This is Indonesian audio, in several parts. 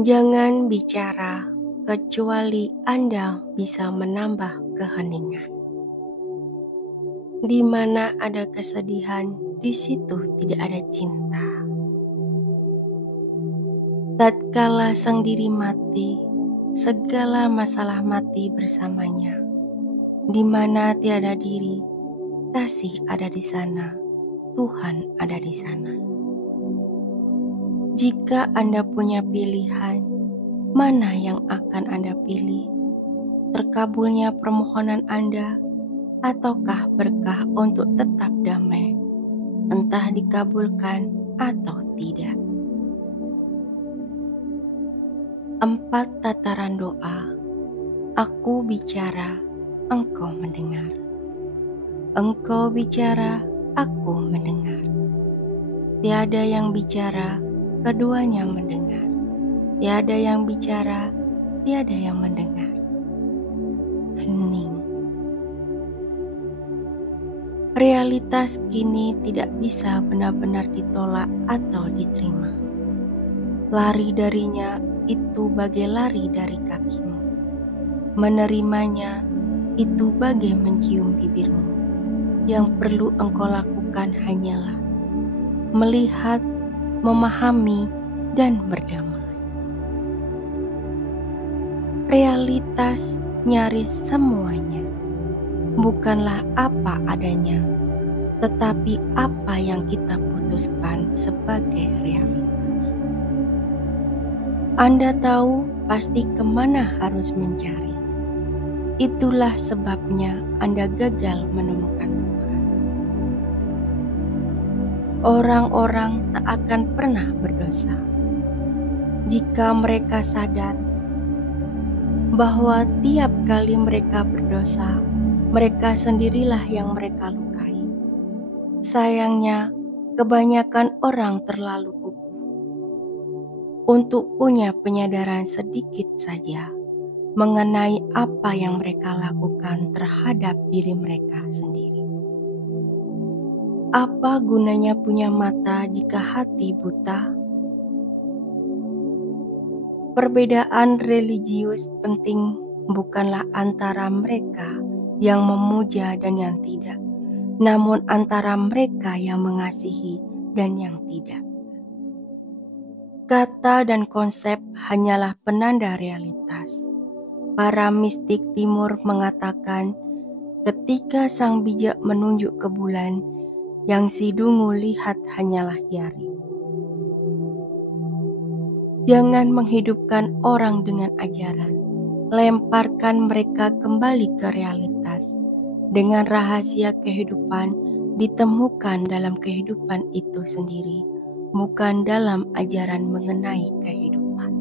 Jangan bicara kecuali Anda bisa menambah keheningan. Di mana ada kesedihan, di situ tidak ada cinta. Tatkala sang diri mati, segala masalah mati bersamanya. Di mana tiada diri, kasih ada di sana, Tuhan ada di sana. Jika Anda punya pilihan, mana yang akan Anda pilih? Terkabulnya permohonan Anda, ataukah berkah untuk tetap damai, entah dikabulkan atau tidak? 4 tataran doa. Aku bicara, Engkau mendengar. Engkau bicara, aku mendengar. Tiada yang bicara, keduanya mendengar. Tiada yang bicara, tiada yang mendengar. Hening. Realitas kini tidak bisa benar-benar ditolak atau diterima. Lari darinya itu bagai lari dari kakimu. Menerimanya itu bagai mencium bibirmu. Yang perlu engkau lakukan hanyalah melihat, memahami, dan berdamai. Realitas nyaris semuanya bukanlah apa adanya, tetapi apa yang kita putuskan sebagai realitas. Anda tahu pasti kemana harus mencari. Itulah sebabnya Anda gagal menemukan Tuhan. Orang-orang tak akan pernah berdosa jika mereka sadar bahwa tiap kali mereka berdosa, mereka sendirilah yang mereka lukai. Sayangnya, kebanyakan orang terlalu kukuh untuk punya penyadaran sedikit saja mengenai apa yang mereka lakukan terhadap diri mereka sendiri. Apa gunanya punya mata jika hati buta? Perbedaan religius penting bukanlah antara mereka yang memuja dan yang tidak, namun antara mereka yang mengasihi dan yang tidak. Kata dan konsep hanyalah penanda realitas. Para mistik timur mengatakan, ketika sang bijak menunjuk ke bulan, yang si dungu lihat hanyalah jari. Jangan menghidupkan orang dengan ajaran. Lemparkan mereka kembali ke realitas. Dengan rahasia kehidupan ditemukan dalam kehidupan itu sendiri, bukan dalam ajaran mengenai kehidupan.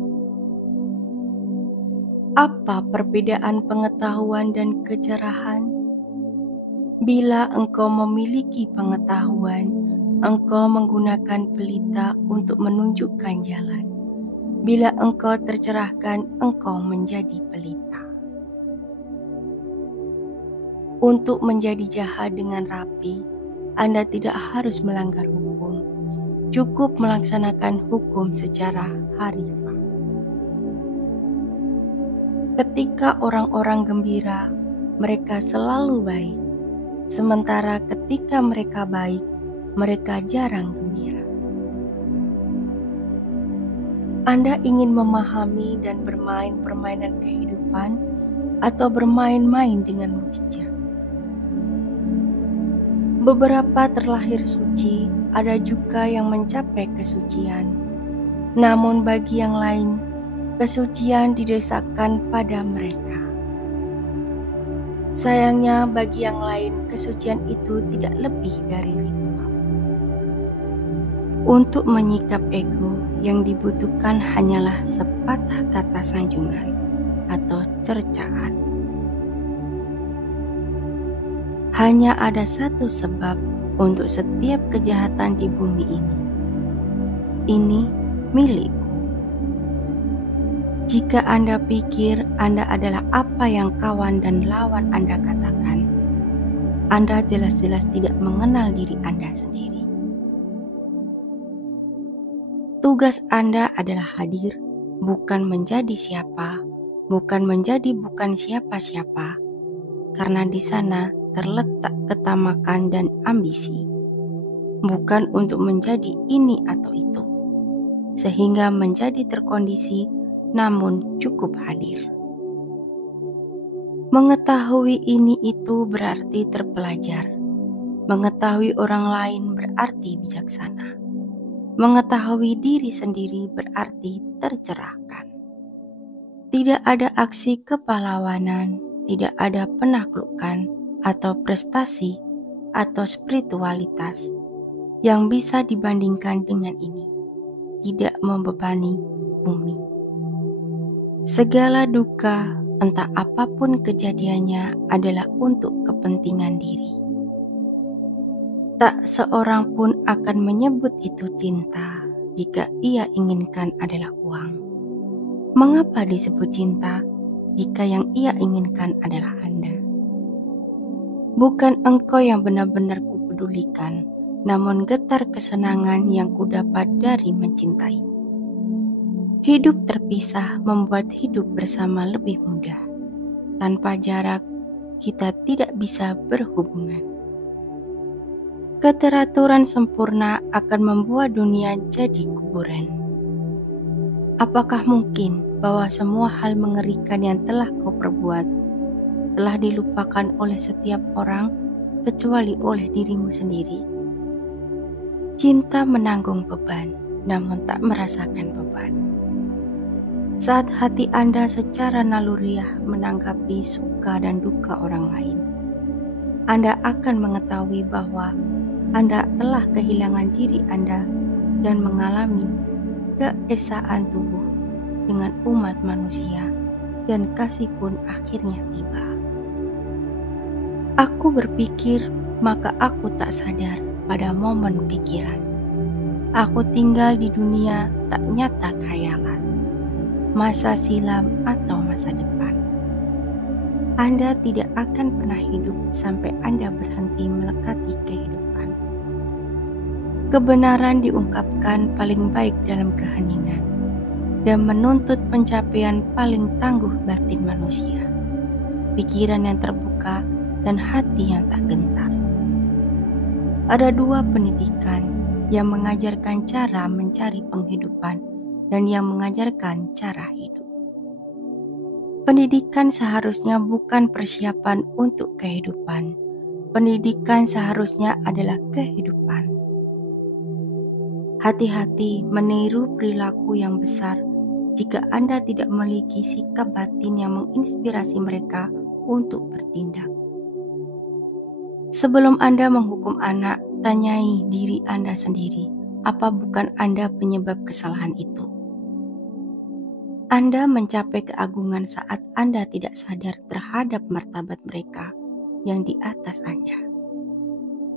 Apa perbedaan pengetahuan dan kecerahan? Bila engkau memiliki pengetahuan, engkau menggunakan pelita untuk menunjukkan jalan. Bila engkau tercerahkan, engkau menjadi pelita. Untuk menjadi jahat dengan rapi, Anda tidak harus melanggar hukum. Cukup melaksanakan hukum secara harfiah. Ketika orang-orang gembira, mereka selalu baik. Sementara ketika mereka baik, mereka jarang gembira. Anda ingin memahami dan bermain permainan kehidupan atau bermain-main dengan mujizat? Beberapa terlahir suci, ada juga yang mencapai kesucian. Namun bagi yang lain, kesucian didesakkan pada mereka. Sayangnya bagi yang lain, kesucian itu tidak lebih dari ritual. Untuk menyikap ego, yang dibutuhkan hanyalah sepatah kata sanjungan atau cercaan. Hanya ada satu sebab untuk setiap kejahatan di bumi ini. Ini milikku. Jika Anda pikir Anda adalah apa yang kawan dan lawan Anda katakan, Anda jelas-jelas tidak mengenal diri Anda sendiri. Tugas Anda adalah hadir, bukan menjadi siapa, bukan menjadi bukan siapa-siapa, karena di sana terletak ketamakan dan ambisi, bukan untuk menjadi ini atau itu, sehingga menjadi terkondisi namun cukup hadir. Mengetahui ini itu berarti terpelajar. Mengetahui orang lain berarti bijaksana. Mengetahui diri sendiri berarti tercerahkan. Tidak ada aksi kepahlawanan, tidak ada penaklukan atau prestasi atau spiritualitas yang bisa dibandingkan dengan ini. Tidak membebani bumi. Segala duka, entah apapun kejadiannya, adalah untuk kepentingan diri. Tak seorang pun akan menyebut itu cinta jika ia inginkan adalah uang. Mengapa disebut cinta jika yang ia inginkan adalah Anda? Bukan engkau yang benar-benar kupedulikan, namun getar kesenangan yang kudapat dari mencintai. Hidup terpisah membuat hidup bersama lebih mudah. Tanpa jarak, kita tidak bisa berhubungan. Keteraturan sempurna akan membuat dunia jadi kuburan. Apakah mungkin bahwa semua hal mengerikan yang telah kau perbuat telah dilupakan oleh setiap orang kecuali oleh dirimu sendiri? Cinta menanggung beban, namun tak merasakan beban. Saat hati Anda secara naluriah menanggapi suka dan duka orang lain, Anda akan mengetahui bahwa Anda telah kehilangan diri Anda dan mengalami keesaan tubuh dengan umat manusia, dan kasih pun akhirnya tiba. Aku berpikir, maka aku tak sadar pada momen pikiran. Aku tinggal di dunia tak nyata khayalan, masa silam atau masa depan. Anda tidak akan pernah hidup sampai Anda berhenti melekati kehidupan. Kebenaran diungkapkan paling baik dalam keheningan dan menuntut pencapaian paling tangguh batin manusia, pikiran yang terbuka dan hati yang tak gentar. Ada dua pendidikan yang mengajarkan cara mencari penghidupan dan yang mengajarkan cara hidup. Pendidikan seharusnya bukan persiapan untuk kehidupan. Pendidikan seharusnya adalah kehidupan. Hati-hati meniru perilaku yang besar jika Anda tidak memiliki sikap batin yang menginspirasi mereka untuk bertindak. Sebelum Anda menghukum anak, tanyai diri Anda sendiri, apa bukan Anda penyebab kesalahan itu? Anda mencapai keagungan saat Anda tidak sadar terhadap martabat mereka yang di atas Anda,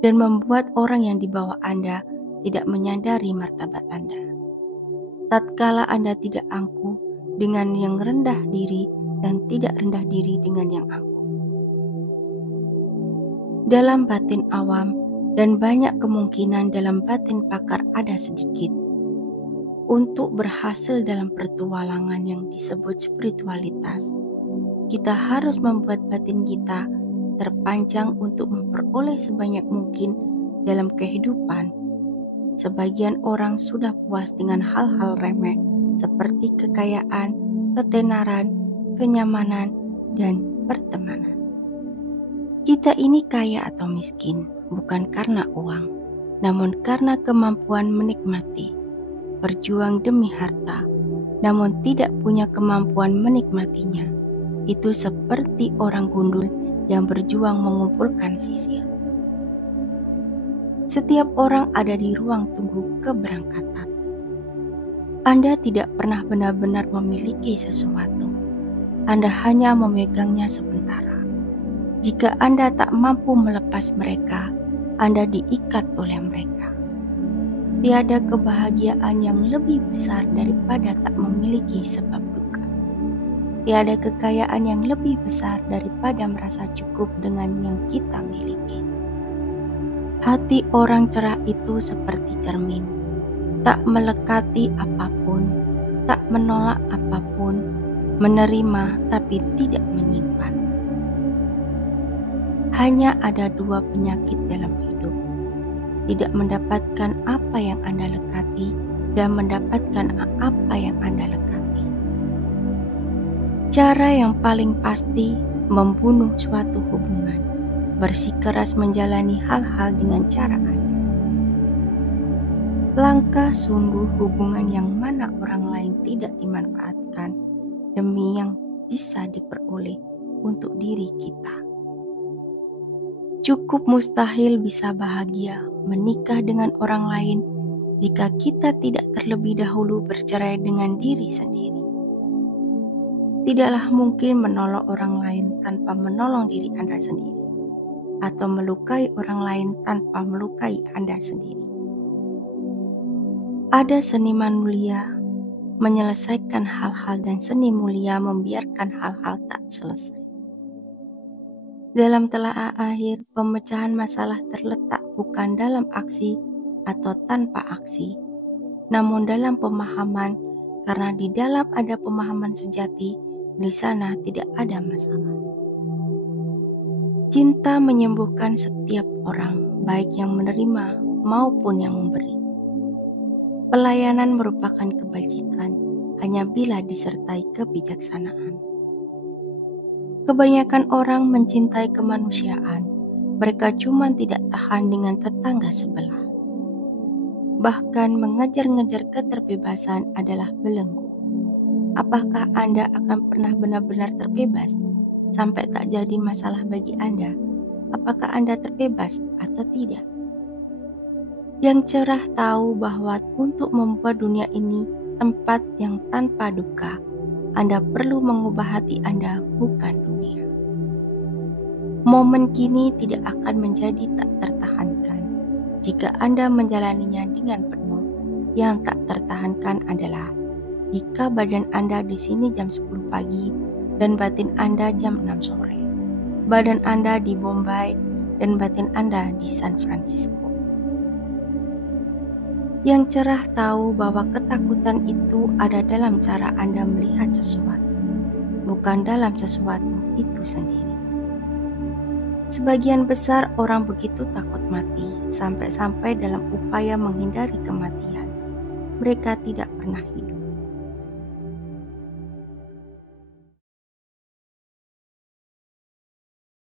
dan membuat orang yang di bawah Anda tidak menyadari martabat Anda. Tatkala Anda tidak angkuh dengan yang rendah diri dan tidak rendah diri dengan yang angkuh. Dalam batin awam dan banyak kemungkinan dalam batin pakar ada sedikit. Untuk berhasil dalam petualangan yang disebut spiritualitas, kita harus membuat batin kita terpanjang untuk memperoleh sebanyak mungkin dalam kehidupan. Sebagian orang sudah puas dengan hal-hal remeh seperti kekayaan, ketenaran, kenyamanan, dan pertemanan. Kita ini kaya atau miskin bukan karena uang, namun karena kemampuan menikmati. Berjuang demi harta, namun tidak punya kemampuan menikmatinya. Itu seperti orang gundul yang berjuang mengumpulkan sisir. Setiap orang ada di ruang tunggu keberangkatan. Anda tidak pernah benar-benar memiliki sesuatu. Anda hanya memegangnya sementara. Jika Anda tak mampu melepas mereka, Anda diikat oleh mereka. Tiada kebahagiaan yang lebih besar daripada tak memiliki sebab duka. Tiada kekayaan yang lebih besar daripada merasa cukup dengan yang kita miliki. Hati orang cerah itu seperti cermin, tak melekati apapun, tak menolak apapun, menerima tapi tidak menyimpan. Hanya ada dua penyakit dalam hidup: tidak mendapatkan apa yang Anda lekati dan mendapatkan apa yang Anda lekati. Cara yang paling pasti membunuh suatu hubungan, bersikeras menjalani hal-hal dengan cara Anda. Langkah sungguh hubungan yang mana orang lain tidak dimanfaatkan demi yang bisa diperoleh untuk diri kita. Cukup mustahil bisa bahagia menikah dengan orang lain jika kita tidak terlebih dahulu bercerai dengan diri sendiri. Tidaklah mungkin menolong orang lain tanpa menolong diri Anda sendiri, atau melukai orang lain tanpa melukai Anda sendiri. Ada seniman mulia menyelesaikan hal-hal dan seni mulia membiarkan hal-hal tak selesai. Dalam telaah akhir, pemecahan masalah terletak bukan dalam aksi atau tanpa aksi, namun dalam pemahaman, karena di dalam ada pemahaman sejati, di sana tidak ada masalah. Cinta menyembuhkan setiap orang, baik yang menerima maupun yang memberi. Pelayanan merupakan kebajikan hanya bila disertai kebijaksanaan. Kebanyakan orang mencintai kemanusiaan, mereka cuma tidak tahan dengan tetangga sebelah. Bahkan mengejar-ngejar keterbebasan adalah belenggu. Apakah Anda akan pernah benar-benar terbebas sampai tak jadi masalah bagi Anda? Apakah Anda terbebas atau tidak? Yang cerah tahu bahwa untuk membuat dunia ini tempat yang tanpa duka, Anda perlu mengubah hati Anda, bukan dunia. Momen kini tidak akan menjadi tak tertahankan jika Anda menjalaninya dengan penuh. Yang tak tertahankan adalah jika badan Anda di sini jam 10 pagi dan batin Anda jam 6 sore. Badan Anda di Bombay dan batin Anda di San Francisco. Yang cerah tahu bahwa ketakutan itu ada dalam cara Anda melihat sesuatu, bukan dalam sesuatu itu sendiri. Sebagian besar orang begitu takut mati, sampai-sampai dalam upaya menghindari kematian, mereka tidak pernah hidup.